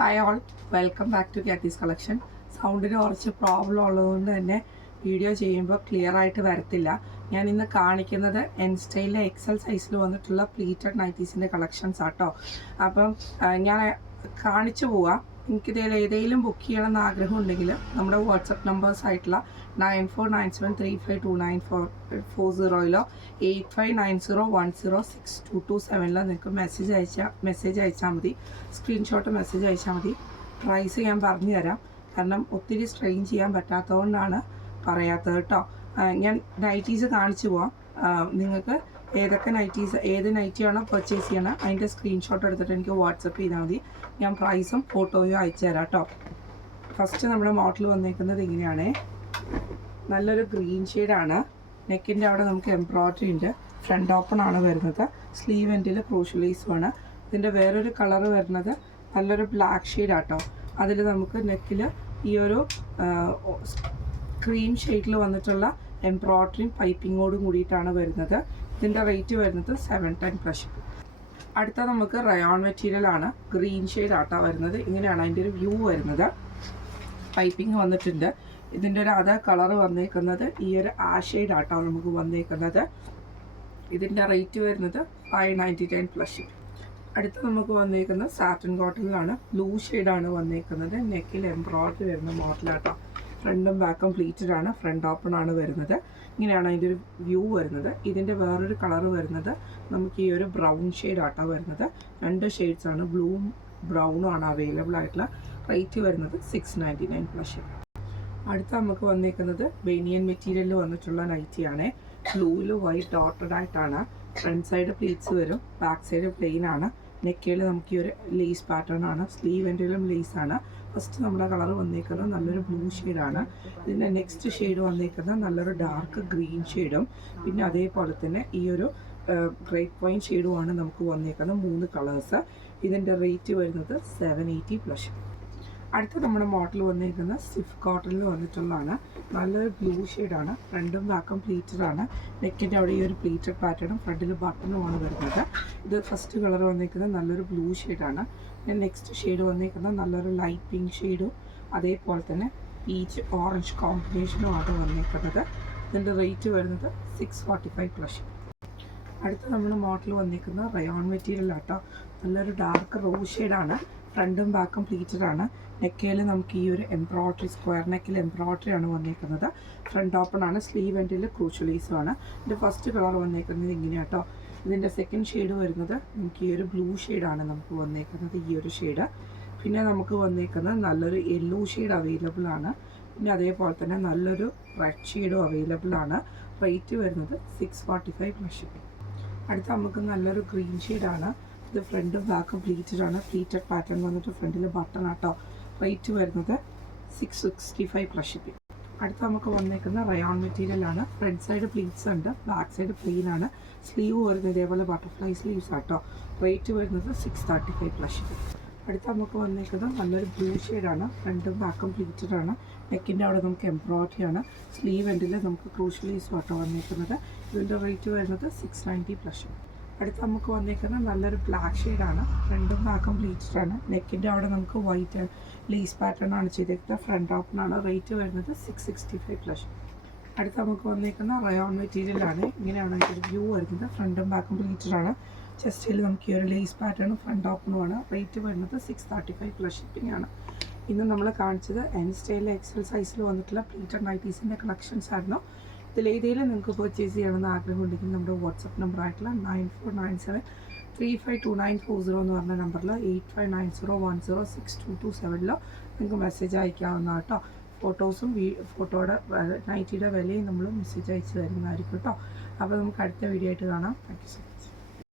Hi all, welcome back to Kathy's collection. സൗണ്ടിന് കുറച്ച് problem ഉള്ളതുകൊണ്ട് തന്നെ വീഡിയോ ചെയ്യുമ്പോൾ ക്ലിയർ ആയിട്ട് വരത്തില്ല. ഞാൻ ഇന്ന് കാണിക്കുന്നത് എൻ സ്റ്റൈലിലെ എക്സൽ സൈസിൽ വന്നിട്ടുള്ള പ്ലീറ്റഡ് നൈറ്റീസിൻ്റെ കളക്ഷൻസ് ആട്ടോ. അപ്പം ഞാൻ കാണിച്ചു പോവാം. എനിക്കിതിൽ ഏതെങ്കിലും ബുക്ക് ചെയ്യണമെന്ന് ആഗ്രഹം ഉണ്ടെങ്കിൽ നമ്മുടെ വാട്സപ്പ് നമ്പേഴ്സ് ആയിട്ടുള്ള 9497352440 8590106227 നിങ്ങൾക്ക് മെസ്സേജ് അയച്ചാൽ മതി. സ്ക്രീൻഷോട്ട് മെസ്സേജ് അയച്ചാൽ മതി. പ്രൈസ് ഞാൻ പറഞ്ഞു തരാം, കാരണം ഒത്തിരി സ്ട്രെയിൻ ചെയ്യാൻ പറ്റാത്തതുകൊണ്ടാണ് പറയാത്തത് കേട്ടോ. ഞാൻ നൈറ്റീസ് കാണിച്ചു പോവാം. നിങ്ങൾക്ക് ഏത് നൈറ്റിയാണോ പർച്ചേസ് ചെയ്യണം അതിൻ്റെ സ്ക്രീൻഷോട്ട് എടുത്തിട്ട് എനിക്ക് വാട്സപ്പ് ചെയ്താൽ മതി. ഞാൻ പ്രൈസും ഫോട്ടോയും അയച്ചു തരാം കേട്ടോ. ഫസ്റ്റ് നമ്മുടെ മോഡൽ വന്നേക്കുന്നത് ഇങ്ങനെയാണ്. നല്ലൊരു ഗ്രീൻ ഷെയ്ഡാണ്. നെക്കിൻ്റെ അവിടെ നമുക്ക് എംബ്രോയ്ഡറി ഉണ്ട്. ഫ്രണ്ട് ഓപ്പൺ ആണ് വരുന്നത്. സ്ലീവ് എൻഡിൽ ക്രൂഷ്യലൈസുമാണ്. ഇതിൻ്റെ വേറൊരു കളർ വരുന്നത് നല്ലൊരു ബ്ലാക്ക് ഷെയ്ഡാട്ടോ. അതിൽ നമുക്ക് നെക്കിൽ ഈ ഒരു ക്രീം ഷെയ്ഡിൽ വന്നിട്ടുള്ള എംബ്രോയ്ഡറിയും പൈപ്പിങ്ങോടും കൂടിയിട്ടാണ് വരുന്നത്. ഇതിൻ്റെ റേറ്റ് വരുന്നത് 710+. അടുത്ത നമുക്ക് റയോൺ മെറ്റീരിയലാണ്. ഗ്രീൻ ഷെയ്ഡ് ആട്ടാണ് വരുന്നത്. ഇങ്ങനെയാണ് അതിൻ്റെ ഒരു വ്യൂ വരുന്നത്. പൈപ്പിംഗ് വന്നിട്ടുണ്ട്. ഇതിൻ്റെ ഒരു അതർ കളർ വന്നേക്കുന്നത് ഈ ഒരു ഷെയ്ഡ് ആട്ടോ നമുക്ക് വന്നേക്കുന്നത്. ഇതിൻ്റെ റേറ്റ് വരുന്നത് 599+. അടുത്ത് നമുക്ക് വന്നേക്കുന്നത് സാറ്റൻ കോട്ടണിലാണ്. ബ്ലൂ ഷെയ്ഡാണ് വന്നേക്കുന്നത്. നെക്കിൽ എംബ്രോയ്ഡറി വരുന്ന മോഡലാട്ടോ. ഫ്രണ്ടും ബാക്കും പ്ലീറ്റഡ് ആണ്. ഫ്രണ്ട് ഓപ്പൺ ആണ് വരുന്നത്. ഇങ്ങനെയാണ് അതിൻ്റെ ഒരു വ്യൂ വരുന്നത്. ഇതിൻ്റെ വേറൊരു കളർ വരുന്നത് നമുക്ക് ഈ ഒരു ബ്രൗൺ ഷെയ്ഡ് ആട്ടോ വരുന്നത്. 2 ഷെയ്ഡ്സാണ്, ബ്ലൂവും ബ്രൗണും ആണ് അവൈലബിൾ ആയിട്ടുള്ള. റേറ്റ് വരുന്നത് 699+. അടുത്ത നമുക്ക് വന്നേക്കുന്നത് ബനിയൻ മെറ്റീരിയലിൽ വന്നിട്ടുള്ള നൈറ്റിയാണ്. ബ്ലൂവിൽ വൈറ്റ് ഡോട്ടഡ് ആയിട്ടാണ്. ഫ്രണ്ട് സൈഡ് പ്ലീറ്റ്സ് വരും, ബാക്ക് സൈഡ് പ്ലെയിൻ ആണ്. നെക്കിൽ നമുക്ക് ഈ ഒരു ലേസ് പാറ്റേൺ ആണ്. സ്ലീവ് എൻഡിലും ലേസാണ്. ഫസ്റ്റ് നമ്മുടെ കളർ വന്നേക്കുന്നത് നല്ലൊരു ബ്ലൂ ഷെയ്ഡാണ്. ഇതിൻ്റെ നെക്സ്റ്റ് ഷെയ്ഡ് വന്നേക്കുന്നത് നല്ലൊരു ഡാർക്ക് ഗ്രീൻ ഷെയ്ഡും പിന്നെ അതേപോലെ തന്നെ ഈ ഒരു ഗ്രേപ്പ് വൈൻ ഷെയ്ഡുമാണ് നമുക്ക് വന്നേക്കുന്നത്. 3 കളേഴ്സ്. ഇതിൻ്റെ റേറ്റ് വരുന്നത് 780+. അടുത്ത നമ്മുടെ മോഡൽ വന്നിരിക്കുന്നത് സ്റ്റിഫ് കോട്ടണിൽ വന്നിട്ടുള്ളതാണ്. നല്ലൊരു ബ്ലൂ ഷെയ്ഡാണ്. ഫ്രണ്ടും ബാക്കും പ്ലീറ്റഡാണ്. നെക്കിൻ്റെ അവിടെ ഈ ഒരു പ്ലീറ്റഡ് പാറ്റേണും ഫ്രണ്ടിൽ ബട്ടണുമാണ് വരുന്നത്. ഇത് ഫസ്റ്റ് കളർ വന്നിരിക്കുന്നത് നല്ലൊരു ബ്ലൂ ഷെയ്ഡാണ്. നെക്സ്റ്റ് ഷെയ്ഡ് വന്നിരിക്കുന്നത് നല്ലൊരു ലൈറ്റ് പിങ്ക് ഷെയ്ഡും അതേപോലെ തന്നെ പീച്ച് ഓറഞ്ച് കോമ്പിനേഷനുമാണ് വന്നിരിക്കുന്നത്. ഇതിൻ്റെ റേറ്റ് വരുന്നത് 645+. അടുത്ത നമ്മുടെ മോഡൽ വന്നിരിക്കുന്നത് റയോൺ മെറ്റീരിയൽ ആട്ടോ. നല്ലൊരു ഡാർക്ക് റോസ് ഷെയ്ഡാണ്. ഫ്രണ്ടും ബാക്കും പ്ലീറ്റഡാണ്. നെക്കയിൽ നമുക്ക് ഈ ഒരു എംബ്രോയ്ഡറി സ്ക്വയർ നെക്കിൽ എംബ്രോയ്ഡറി ആണ് വന്നിരിക്കുന്നത്. ഫ്രണ്ട് ഓപ്പൺ ആണ്. സ്ലീവ് എൻഡിൽ ക്രൂഷ്യലൈസുമാണ്. ഇതിൻ്റെ ഫസ്റ്റ് കളർ വന്നിരിക്കുന്നത് ഇങ്ങനെയാട്ടോ. ഇതിൻ്റെ സെക്കൻഡ് ഷെയ്ഡ് വരുന്നത് നമുക്ക് ഈ ഒരു ബ്ലൂ ഷെയ്ഡാണ് നമുക്ക് വന്നിരിക്കുന്നത്, ഈ ഒരു ഷെയ്ഡ്. പിന്നെ നമുക്ക് വന്നിരിക്കുന്നത് നല്ലൊരു യെല്ലോ ഷെയ്ഡ് അവൈലബിൾ ആണ്. പിന്നെ അതേപോലെ തന്നെ നല്ലൊരു റെഡ് ഷെയ്ഡും അവൈലബിൾ ആണ്. റേറ്റ് വരുന്നത് 645+. അടുത്ത നമുക്ക് നല്ലൊരു ഗ്രീൻ ഷെയ്ഡാണ്. ഇത് ഫ്രണ്ടും ബാക്കും പ്ലീറ്റഡ് ആണ്. പ്ലീറ്റഡ് പാറ്റേൺ വന്നിട്ട് ഫ്രണ്ടിൽ ബട്ടൺ ആട്ടോ. റേറ്റ് വരുന്നത് 665+. അടുത്ത നമുക്ക് വന്നേക്കുന്ന റയോൺ മെറ്റീരിയലാണ്. ഫ്രണ്ട് സൈഡ് പ്ലീറ്റ്സ് ഉണ്ട്, ബാക്ക് സൈഡ് പ്ലെയിൻ ആണ്. സ്ലീവ് വരുന്നത് ഇതേപോലെ ബട്ടർഫ്ലൈ സ്ലീവ്സ് ആട്ടോ. റേറ്റ് വരുന്നത് 635+. അടുത്ത നമുക്ക് വന്നേക്കുന്നത് നല്ലൊരു ബ്ലൂ ഷെയ്ഡാണ്. ഫ്രണ്ടും ബാക്കും പ്ലീറ്റഡ് ആണ്. നെക്കിൻ്റെ അവിടെ നമുക്ക് എംബ്രോയ്ഡറി ആണ്. സ്ലീവ് എൻഡിൽ നമുക്ക് ക്രൂഷ്യലൈസും ആട്ടോ വന്നേക്കുന്നത്. ഇതിൻ്റെ റേറ്റ് വരുന്നത് 690+. അടുത്ത് നമുക്ക് വന്നേക്കുന്നത് നല്ലൊരു ബ്ലാക്ക് ഷെയ്ഡാണ്. ഫ്രണ്ടും ബാക്കും പ്ലീറ്റഡ് ആണ്. നെക്കിൻ്റെ അവിടെ നമുക്ക് വൈറ്റ് ലേസ് പാറ്റേൺ ആണ് ചെയ്തേക്കുന്നത്. ഫ്രണ്ട് ഓപ്പൺ ആണ്. റേറ്റ് വരുന്നത് 665+. അടുത്ത് നമുക്ക് വന്നേക്കുന്ന റയോൺ മെറ്റീരിയലാണ്. ഇങ്ങനെയാണ് അതിൻ്റെ വ്യൂ വരുന്നത്. ഫ്രണ്ടും ബാക്കും പ്ലീറ്റഡ് ആണ്. ചെസ്റ്റിൽ നമുക്ക് ഈ ഒരു ലേസ് പാറ്റേണും ഫ്രണ്ട് ഓപ്പണുമാണ്. റേറ്റ് വരുന്നത് 635+ ഷിപ്പിംഗ് ആണ്. ഇന്ന് നമ്മൾ കാണിച്ചത് എൻ സ്റ്റൈലിലെ എക്സൽ സൈസിൽ വന്നിട്ടുള്ള പ്ലീറ്റഡ് നൈറ്റീസിൻ്റെ കളക്ഷൻസ് ആയിരുന്നു. ഇതിലേതെങ്കിലും നിങ്ങൾക്ക് പർച്ചേസ് ചെയ്യണമെന്ന് ആഗ്രഹമുണ്ടെങ്കിൽ നമ്മുടെ വാട്സപ്പ് നമ്പർ ആയിട്ടുള്ള 9497352940 എന്ന് പറഞ്ഞ നമ്പറിൽ 8590106227 നിങ്ങൾക്ക് മെസ്സേജ് അയക്കാവുന്ന കേട്ടോ. ഫോട്ടോസും ഫോട്ടോയുടെ നൈറ്റിയുടെ വിലയും നമ്മൾ മെസ്സേജ് അയച്ചു തരുന്നതായിരിക്കും കേട്ടോ. അപ്പോൾ നമുക്ക് അടുത്ത വീഡിയോ ആയിട്ട് കാണാം. Thank you so much.